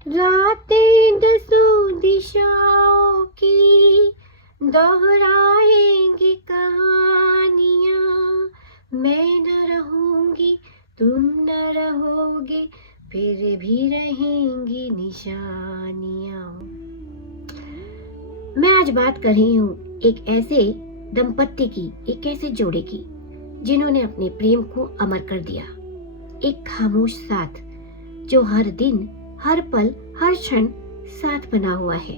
रातें दसों दिशाओं की दोहराएंगी कहानियाँ। मैं न रहूंगी, तुम न रहोगे, फिर भी रहेंगी निशानियाँ। मैं आज बात कर रही हूँ एक ऐसे दंपत्ति की, एक ऐसे जोड़े की जिन्होंने अपने प्रेम को अमर कर दिया। एक खामोश साथ जो हर दिन, हर पल, हर क्षण साथ बना हुआ है।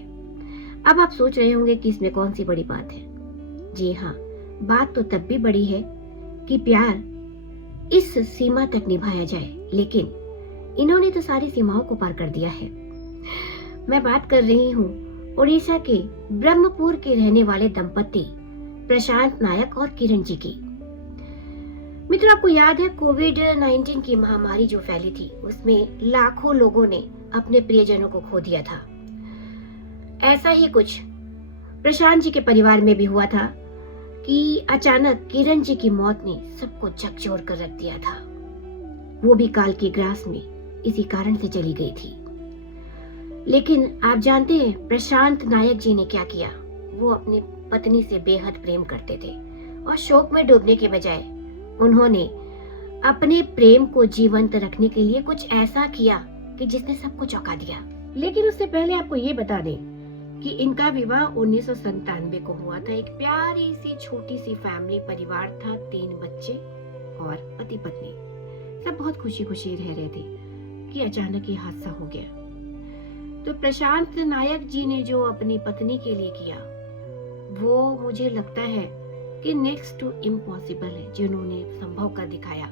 अब आप सोच रहे होंगे कि इसमें कौन सी बड़ी बात है। जी हाँ, बात तो तब भी बड़ी है कि प्यार इस सीमा तक निभाया जाए, लेकिन इन्होंने तो सारी सीमाओं को पार कर दिया है। मैं बात कर रही हूँ उड़ीसा के ब्रह्मपुर के रहने वाले दंपति प्रशांत नायक और किरण जी की। मित्रों, आपको याद है कोविड-19 की महामारी जो फैली थी, उसमें लाखों लोगों ने अपने प्रियजनों को खो दिया था। ऐसा ही कुछ प्रशांत जी के परिवार में भी हुआ था कि अचानक किरण जी की मौत ने सबको झकझोर कर रख दिया था। वो भी काल की ग्रास में इसी कारण से चली गई थी। लेकिन आप जानते हैं प्रशांत नायक जी ने क्या किया? वो अपनी पत्नी से बेहद प्रेम करते थे और शोक में डूबने के बजाय उन्होंने अपने प्रेम को जीवंत रखने के लिए कुछ ऐसा किया कि जिसने सबको चौंका दिया। लेकिन उससे पहले आपको ये बता दें कि इनका विवाह 1997 को हुआ था। एक प्यारी सी छोटी सी फैमिली परिवार था, 3 बच्चे और पति पत्नी। सब बहुत खुशी खुशी रह रहे थे कि अचानक ये हादसा हो गया। तो प्रशांत नायक जी ने जो अपनी पत्नी के लिए किया, वो मुझे लगता है कि नेक्स्ट टू इम्पॉसिबल है, जिन्होंने संभव कर दिखाया।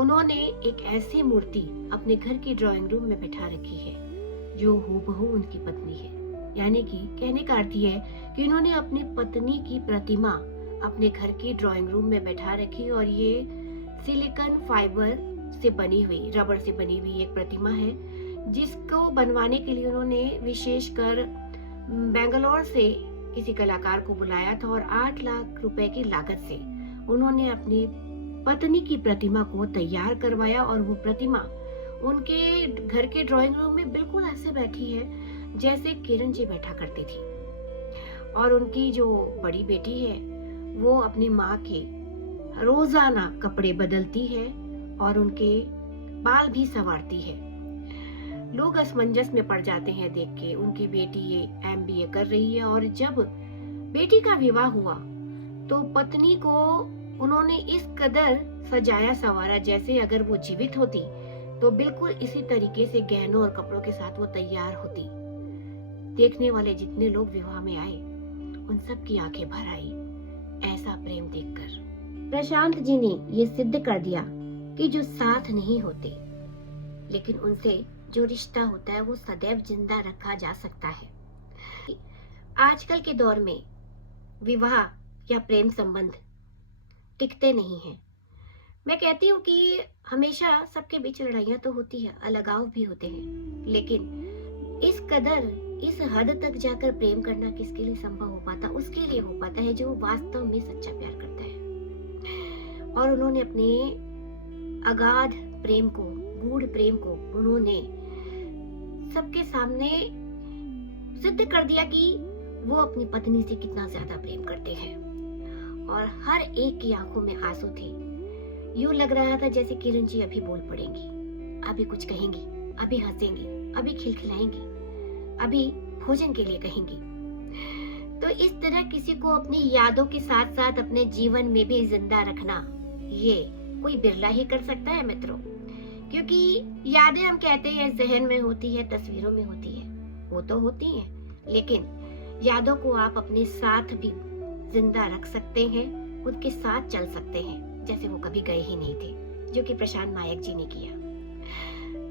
उन्होंने एक ऐसी मूर्ति अपने घर की ड्राइंग रूम में बैठा रखी है जो हूबहू उनकी पत्नी है। यानी कि कहने का अर्थ ये है कि उन्होंने अपनी पत्नी की प्रतिमा अपने घर की ड्राइंग रूम में बैठा रखी और ये सिलिकॉन फाइबर से बनी हुई, रबर से बनी हुई एक प्रतिमा है, जिसको बनवाने के लिए उन्होंने विशेषकर बेंगलोर से किसी कलाकार को बुलाया था और 8 लाख रुपए की लागत से उन्होंने अपनी पत्नी की प्रतिमा को तैयार करवाया। और वो प्रतिमा उनके घर के ड्राइंग रूम में बिल्कुल ऐसे बैठी है जैसे किरण जी बैठा करती थी। और उनकी जो बड़ी बेटी है वो अपनी माँ के रोजाना कपड़े बदलती है और उनके बाल भी संवारती है। लोग असमंजस में पड़ जाते हैं देख के। उनकी बेटी ये MBA कर रही है और जब बेटी का विवाह हुआ तो पत्नी को उन्होंने इस कदर सजाया संवारा जैसे अगर वो जीवित होती तो बिल्कुल इसी तरीके से गहनों और कपड़ों के साथ वो तैयार होती। देखने वाले जितने लोग विवाह में आए उन सब की आंखें भर आई ऐसा प्रेम देखकर। प्रशांत जी ने ये सिद्ध कर दिया कि जो साथ नहीं होते लेकिन उनसे जो रिश्ता होता है वो सदैव जिंदा रखा जा सकता है। आजकल के दौर में विवाह या प्रेम संबंध टिकते नहीं हैं। मैं कहती हूँ कि हमेशा सबके बीच लड़ाइयाँ तो होती है, अलगाव भी होते हैं, लेकिन इस कदर, इस हद तक जाकर प्रेम करना किसके लिए संभव हो पाता? उसके लिए हो पाता है जो वास्तव में सच्चा प्यार करता है। और उन्होंने अपने अगाध प्रेम को, गूढ़ प्रेम को उन्होंने सबके सामने सिद्ध कर दिया कि वो अपनी पत्नी से कितना ज्यादा प्रेम करते हैं। और हर एक की आंखों में आंसू थे। यूं लग रहा था जैसे किरण जी अभी बोल पड़ेंगी, अभी कुछ कहेंगी, अभी हंसेंगी, अभी खिलखिलाएंगी, अभी भोजन के लिए कहेंगी। तो इस तरह किसी को अपनी यादों के साथ साथ अपने जीवन में भी जिंदा रखना, ये कोई बिरला ही कर सकता है मित्रों। क्योंकि यादें हम कहते हैं जहन में होती है, तस्वीरों में होती है, वो तो होती है, लेकिन यादों को आप अपने साथ भी जिंदा रख सकते हैं, उनके साथ चल सकते हैं जैसे वो कभी गए ही नहीं थे, जो कि प्रशांत नायक जी ने किया।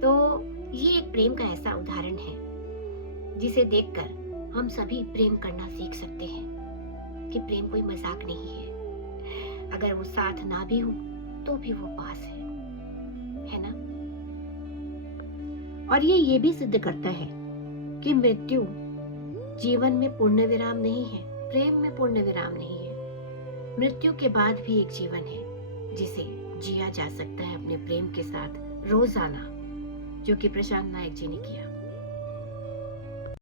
तो ये एक प्रेम का ऐसा उदाहरण है जिसे देखकर हम सभी प्रेम करना सीख सकते हैं कि प्रेम कोई मजाक नहीं है। अगर वो साथ ना भी हो तो भी वो पास है ना? और ये भी सिद्ध करता है कि मृत्यु जीवन में पूर्ण विराम नहीं है, प्रेम में पूर्ण विराम नहीं है। मृत्यु के बाद भी एक जीवन है जिसे जिया जा सकता है अपने प्रेम के साथ रोजाना, जो कि प्रशांत नायक जी ने किया।